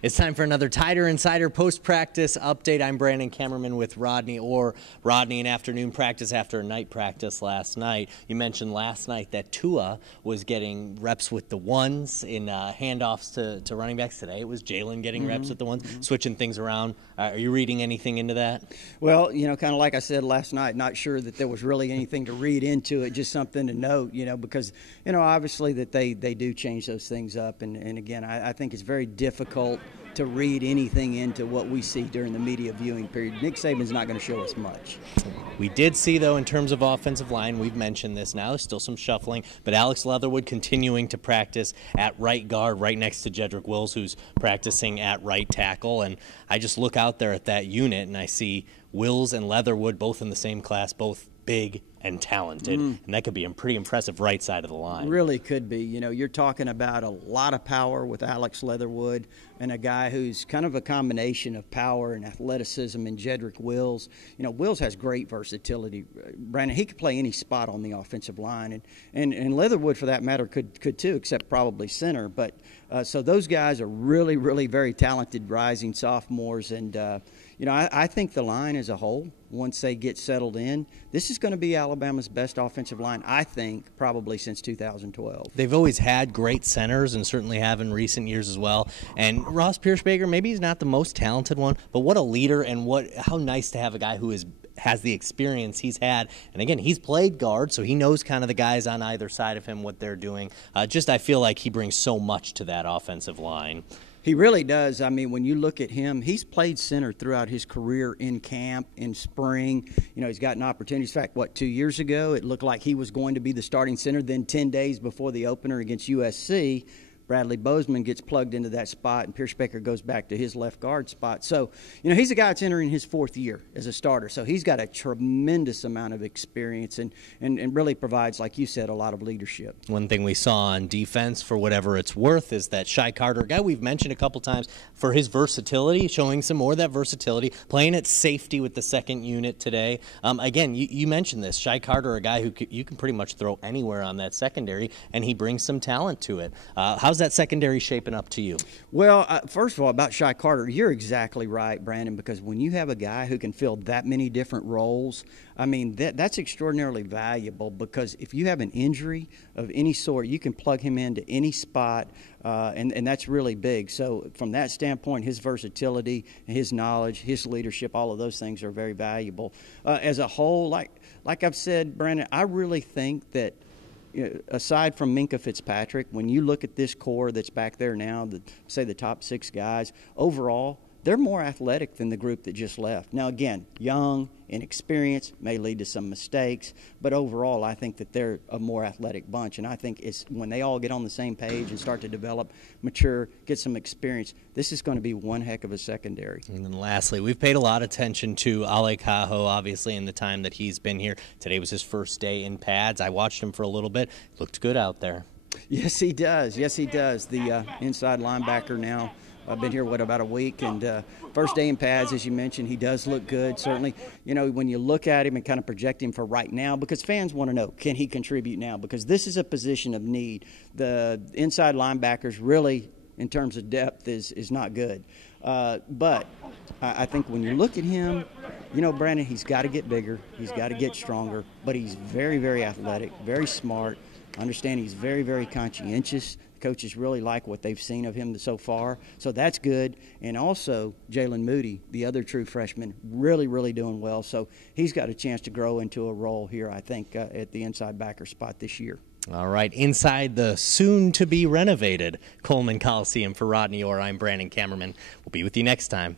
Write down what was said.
It's time for another Tider Insider post-practice update. I'm Brandon Kamerman with Rodney Orr. Rodney, an afternoon practice after a night practice last night. You mentioned last night that Tua was getting reps with the ones in handoffs to running backs. Today it was Jalen getting reps with the ones, switching things around. Are you reading anything into that? Well, kind of like I said last night, not sure that there was really anything to read into it, just something to note, because, obviously that they do change those things up. And again, I think it's very difficult to read anything into what we see during the media viewing period. Nick Saban's not going to show us much. We did see, though, in terms of offensive line, we've mentioned this now, there's still some shuffling, but Alex Leatherwood continuing to practice at right guard right next to Jedrick Wills, who's practicing at right tackle. And I just look out there at that unit and I see Wills and Leatherwood both in the same class, both big and talented, and that could be a pretty impressive right side of the line. Really could be. You're talking about a lot of power with Alex Leatherwood and a guy who's kind of a combination of power and athleticism in Jedrick Wills. Wills has great versatility. Brandon, he could play any spot on the offensive line, and Leatherwood, for that matter, could too, except probably center. But so those guys are really, really very talented rising sophomores, and I think the line as a whole, once they get settled in, this is going to be Alabama's best offensive line, I think, probably since 2012. They've always had great centers and certainly have in recent years as well. And Ross Pierschbager, maybe he's not the most talented one, but what a leader, and how nice to have a guy who has the experience he's had. And again, he's played guard, so he knows kind of the guys on either side of him, what they're doing. I feel like he brings so much to that offensive line. He really does. I mean, when you look at him, he's played center throughout his career in camp, in spring. He's gotten opportunities. In fact, 2 years ago, it looked like he was going to be the starting center. Then 10 days before the opener against USC, Bradley Bozeman gets plugged into that spot, and Pierschbager goes back to his left guard spot. So, he's a guy that's entering his fourth year as a starter. So he's got a tremendous amount of experience and really provides, like you said, a lot of leadership. One thing we saw on defense, for whatever it's worth, is that Shy Carter, a guy we've mentioned a couple times, for his versatility, showing some more of that versatility, playing at safety with the second unit today. Again, you mentioned this. Shy Carter, a guy who you can pretty much throw anywhere on that secondary, and he brings some talent to it. How's that secondary shaping up to you? Well, first of all, about Shy Carter, you're exactly right, Brandon, because when you have a guy who can fill that many different roles, I mean, that's extraordinarily valuable, because if you have an injury of any sort, you can plug him into any spot, and that's really big. So from that standpoint, his versatility, his knowledge, his leadership, all of those things are very valuable. As a whole, like I've said, Brandon, I really think that aside from Minkah Fitzpatrick, when you look at this core that's back there now, say the top 6 guys, overall, they're more athletic than the group that just left. Now, again, young, inexperienced, may lead to some mistakes, but overall, I think that they're a more athletic bunch. And I think it's when they all get on the same page and start to develop, mature, get some experience, this is going to be one heck of a secondary. And then lastly, we've paid a lot of attention to Ale Kaho, obviously, in the time that he's been here. Today was his first day in pads. I watched him for a little bit. Looked good out there. Yes, he does. Yes, he does. The inside linebacker now. I've been here, about a week, and first day in pads, as you mentioned, he does look good. Certainly, when you look at him and kind of project him for right now, because fans want to know, can he contribute now? Because this is a position of need. The inside linebackers really, in terms of depth, is not good. But I think when you look at him, Brandon, he's got to get bigger. He's got to get stronger. But he's very, very athletic, very smart. I understand he's very, very conscientious. Coaches really like what they've seen of him so far, so that's good. And also, Jalen Moody, the other true freshman, really, really doing well. So he's got a chance to grow into a role here, I think, at the inside backer spot this year. All right, inside the soon-to-be renovated Coleman Coliseum for Rodney Orr, I'm Brandon Kamerman. We'll be with you next time.